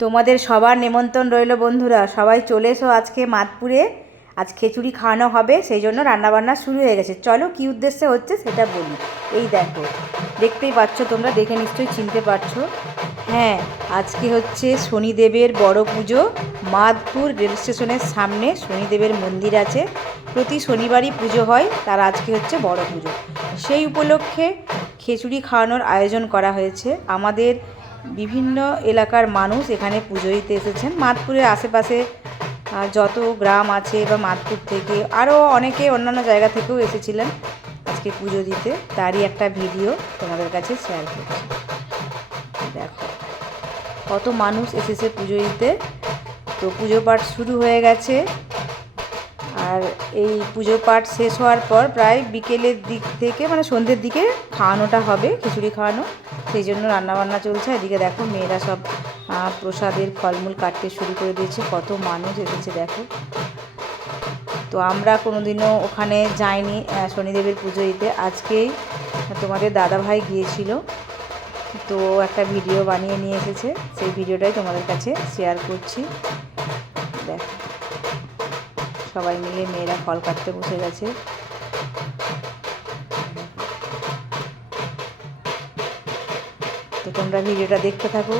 তোমাদের সবার নেমন্তন্ন রইল বন্ধুরা, সবাই চলে এসো আজকে মাদপুরে। আজ খিচুড়ি খাওয়ানো হবে, সেই জন্য রান্নাবান্না শুরু হয়ে গেছে। চলো কী উদ্দেশ্যে হচ্ছে সেটা বলি। এই দেখো, দেখতেই পাচ্ছ, তোমরা দেখে নিশ্চয়ই চিনতে পারছো। হ্যাঁ, আজকে হচ্ছে শনিদেবের বড় পুজো। মাদপুর রেল স্টেশনের সামনে শনিদেবের মন্দির আছে, প্রতি শনিবারই পুজো হয়, তার আজকে হচ্ছে বড় পুজো। সেই উপলক্ষে খিচুড়ি খাওয়ানোর আয়োজন করা হয়েছে। আমাদের বিভিন্ন এলাকার মানুষ এখানে পুজো দিতে এসেছেন। মাদপুরের আশেপাশে যত গ্রাম আছে বা মাদপুর থেকে আরও অনেকে অন্যান্য জায়গা থেকেও এসেছিলেন আজকে পুজো দিতে, তারই একটা ভিডিও তোমাদের কাছে শেয়ার করছি। দেখো কত মানুষ এসেছে পুজো দিতে। তো পুজো পাঠ শুরু হয়ে গেছে, আর এই পুজো পাঠ শেষ হওয়ার পর প্রায় বিকেলের দিক থেকে মানে সন্ধ্যের দিকে খাওয়ানোটা হবে, খিচুড়ি খাওয়ানো। সেই জন্য রান্নাবান্না চলছে। এদিকে দেখো মেয়েরা সব প্রসাদের ফলমূল কাটতে শুরু করে দিয়েছে। কত মানুষ এসেছে দেখো। তো আমরা কোনোদিনও ওখানে যাইনি শনিদেবের পুজো দিতে। আজকেই তোমাদের দাদাভাই গিয়েছিল, তো একটা ভিডিও বানিয়ে নিয়ে এসেছে, সেই ভিডিওটাই তোমাদের কাছে শেয়ার করছি। দেখো সবাই মিলে মেয়েরা ফল কাটতে বসে গেছে। তো তোমরা ভিডিওটা দেখতে থাকো।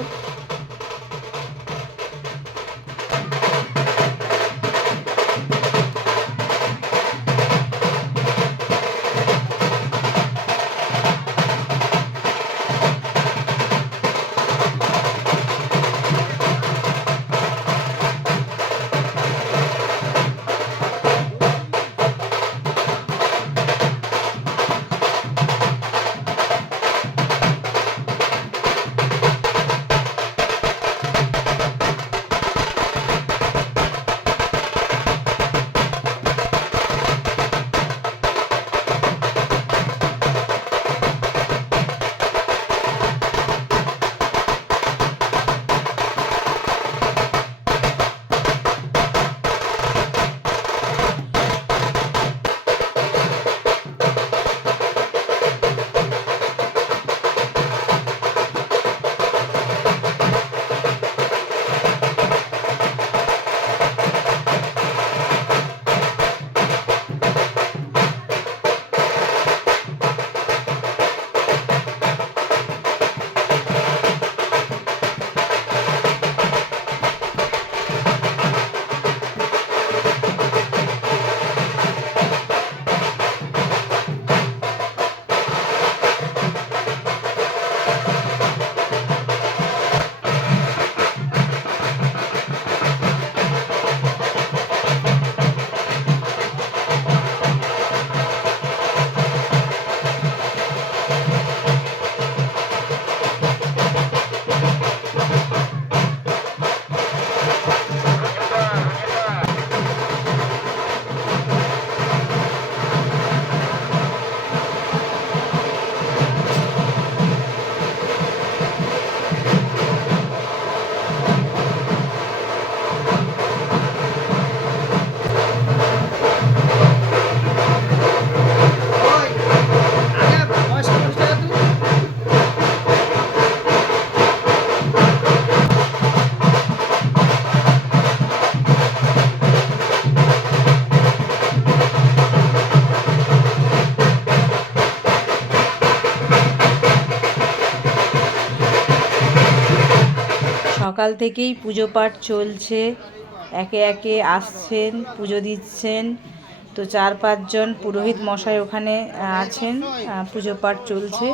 সকাল থেকেই পুজো পাঠ চলছে, একে একে আসছেন, পুজো দিচ্ছেন। তো 4-5 জন পুরোহিত মশাই ওখানে আছেন, পুজো পাঠ চলছে।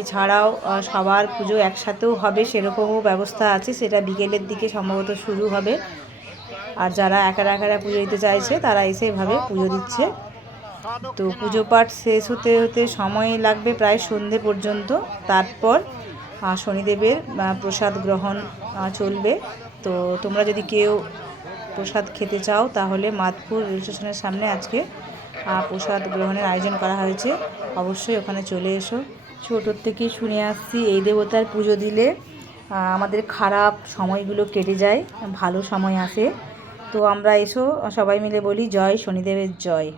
এছাড়াও সবার পুজো একসাথেও হবে সেরকমও ব্যবস্থা আছে, সেটা বিকেলের দিকে সম্ভবত শুরু হবে। আর যারা একারা একারা পুজো দিতে চাইছে তারা এসে এভাবে পুজো দিচ্ছে। তো পুজো পাঠ শেষ হতে হতে সময় লাগবে প্রায় সন্ধে পর্যন্ত। তারপর শনিদেবের প্রসাদ গ্রহণ চলবে। তো তোমরা যদি কেউ প্রসাদ খেতে চাও তাহলে মাদপুর রেল স্টেশনের সামনে আজকে প্রসাদ গ্রহণের আয়োজন করা হয়েছে, অবশ্যই ওখানে চলে এসো। ছোটোর থেকেই শুনে আসছি এই দেবতার পুজো দিলে আমাদের খারাপ সময়গুলো কেটে যায়, ভালো সময় আসে। তো আমরা এসো সবাই মিলে বলি জয় শনিদেবের জয়।